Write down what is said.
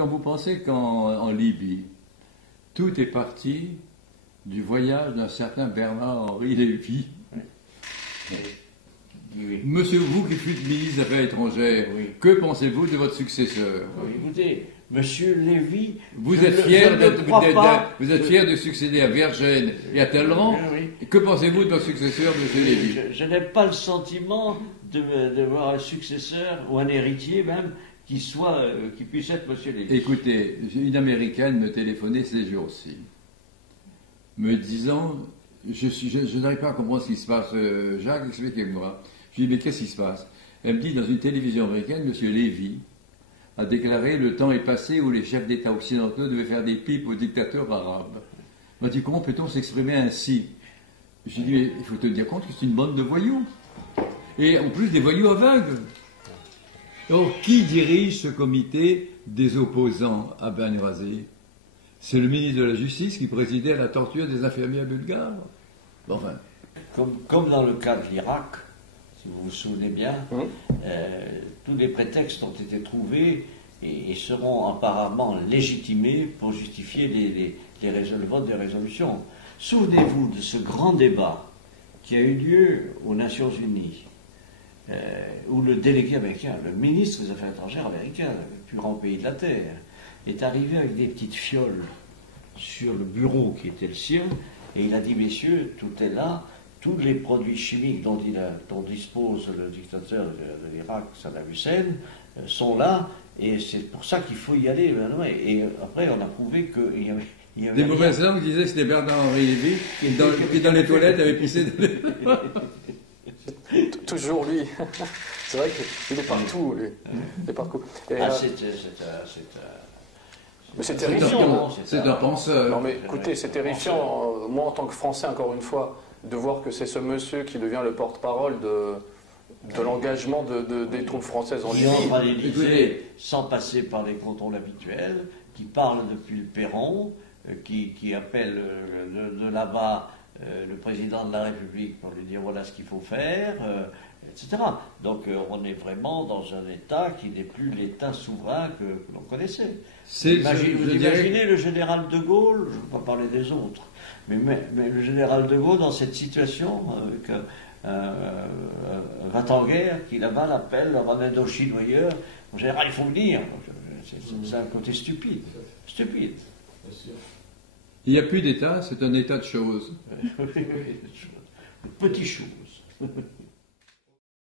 Quand vous pensez qu'en Libye, tout est parti du voyage d'un certain Bernard-Henri Lévy. Oui. Monsieur, vous qui fûtes ministre des Affaires étrangères, Oui. que pensez-vous de votre successeur? Écoutez, Monsieur Lévy, Vous êtes fier vous êtes fier de succéder à Vergène et à Talleyrand. Oui. Que pensez-vous de votre successeur, Monsieur Lévy? Je n'ai pas le sentiment de voir un successeur ou un héritier même qui puisse être Monsieur Lévy. Écoutez, une Américaine me téléphonait ces jours-ci, me disant, je n'arrive pas à comprendre ce qui se passe, Jacques, expliquez-moi. Je lui dis, mais qu'est-ce qui se passe? Elle me dit, dans une télévision américaine, Monsieur Lévy a déclaré, le temps est passé où les chefs d'État occidentaux devaient faire des pipes aux dictateurs arabes. Il m'a dit, comment peut-on s'exprimer ainsi? J'ai dit, mais il faut te dire compte que c'est une bande de voyous. Et en plus des voyous aveugles. Or, qui dirige ce comité des opposants à Benghazi? C'est le ministre de la Justice qui présidait à la torture des infirmières bulgares. Bon, enfin. Comme dans le cas de l'Irak, si vous vous souvenez bien, tous les prétextes ont été trouvés et seront apparemment légitimés pour justifier le vote des résolutions. Souvenez-vous de ce grand débat qui a eu lieu aux Nations Unies, où le délégué américain, le ministre des Affaires étrangères américain, le plus grand pays de la Terre, est arrivé avec des petites fioles sur le bureau qui était le sien, et il a dit, messieurs, tout est là, tous les produits chimiques dont dispose le dictateur de l'Irak, Saddam Hussein, sont là, et c'est pour ça qu'il faut y aller. Et après, on a prouvé qu'il y avait... Des mauvaises langues disaient que c'était Bernard-Henri Lévy qui, dans les toilettes, avait pissé. Toujours lui. C'est vrai qu'il est partout, lui. Il est partout. Mais c'est terrifiant. C'est un penseur. Non mais écoutez, c'est terrifiant. Moi, en tant que Français, encore une fois, de voir que c'est ce monsieur qui devient le porte-parole de l'engagement des troupes françaises en Libye. Écoutez, sans passer par les contrôles habituels, qui parle depuis le perron, qui appelle de là-bas le président de la République pour lui dire voilà ce qu'il faut faire, etc. Donc on est vraiment dans un État qui n'est plus l'État souverain que l'on connaissait. Vous imaginez le général de Gaulle, je ne veux pas parler des autres, mais le général de Gaulle dans cette situation, avec va en guerre, qui là-bas l'appelle, en Indochine ou ailleurs, en général il faut venir. C'est un côté stupide. Stupide. Il n'y a plus d'État, c'est un état de choses. Petites choses.